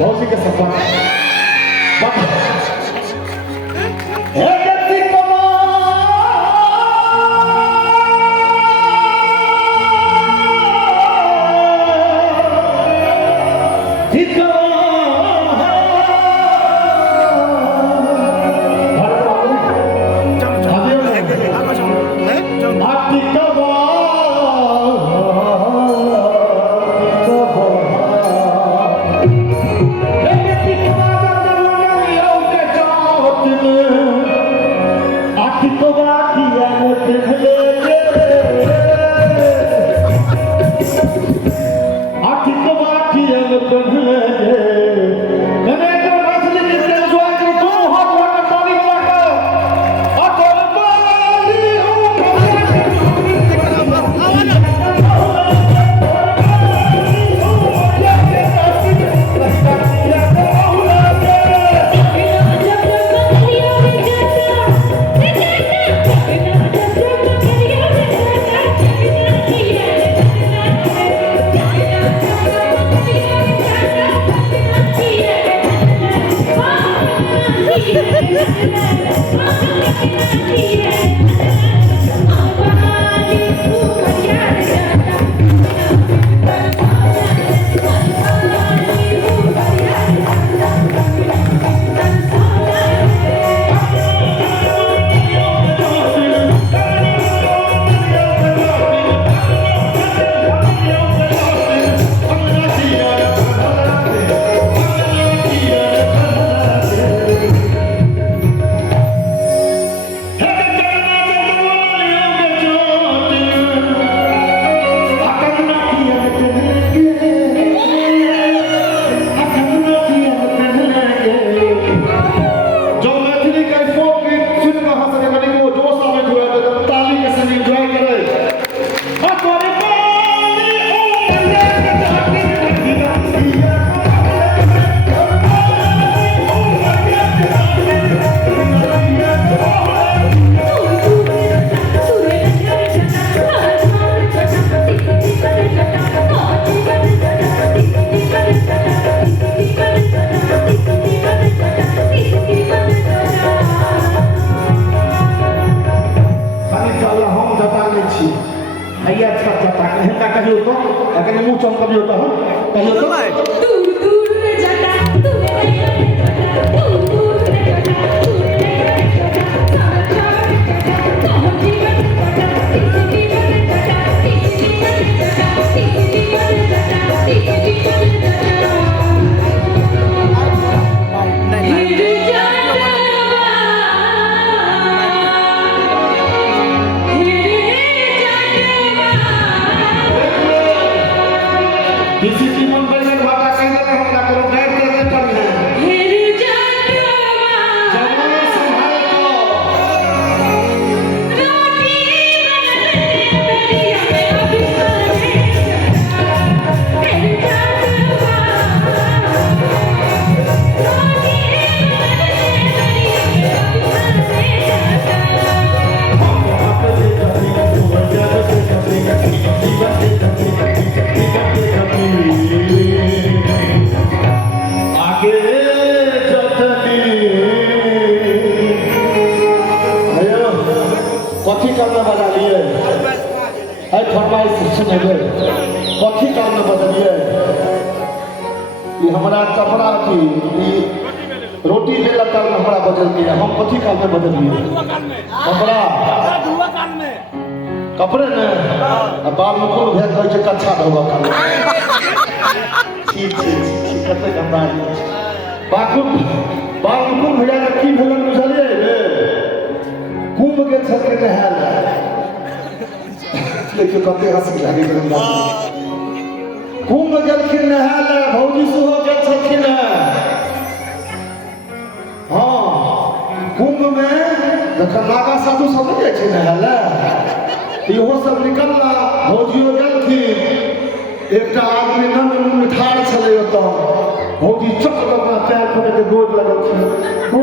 भौजी के सफर हमारा कपड़ा की रोटी ले लगा हमारा बदल दिया हम कथी काल में बदल दिए कपड़ा कपड़े ने बाल मुकुल भेज दे छै कच्छा धोबा काल ठीक ठीक कते गंदा बाकू बाल मुकुल भेजा के की भेलन बुझलिए रे कुंभ के छके नहाल देखियो कते हंसी लागे गंदा कुंभ गेलखिन नहाय लए, भौजी सेहो गेल छलखिन हेँ। हाँ, कुंभमे जखन नागा साधु सब नहि जाइ छै नहाय लए, इहो सब निकलला, भौजियो गेलखिन। एकटा आदमी नंद मुंड ठाढ़ छलै ओतऽ, भौजी चक दऽ कऽ पैर पकड़ि कऽ गोर लगलखिन।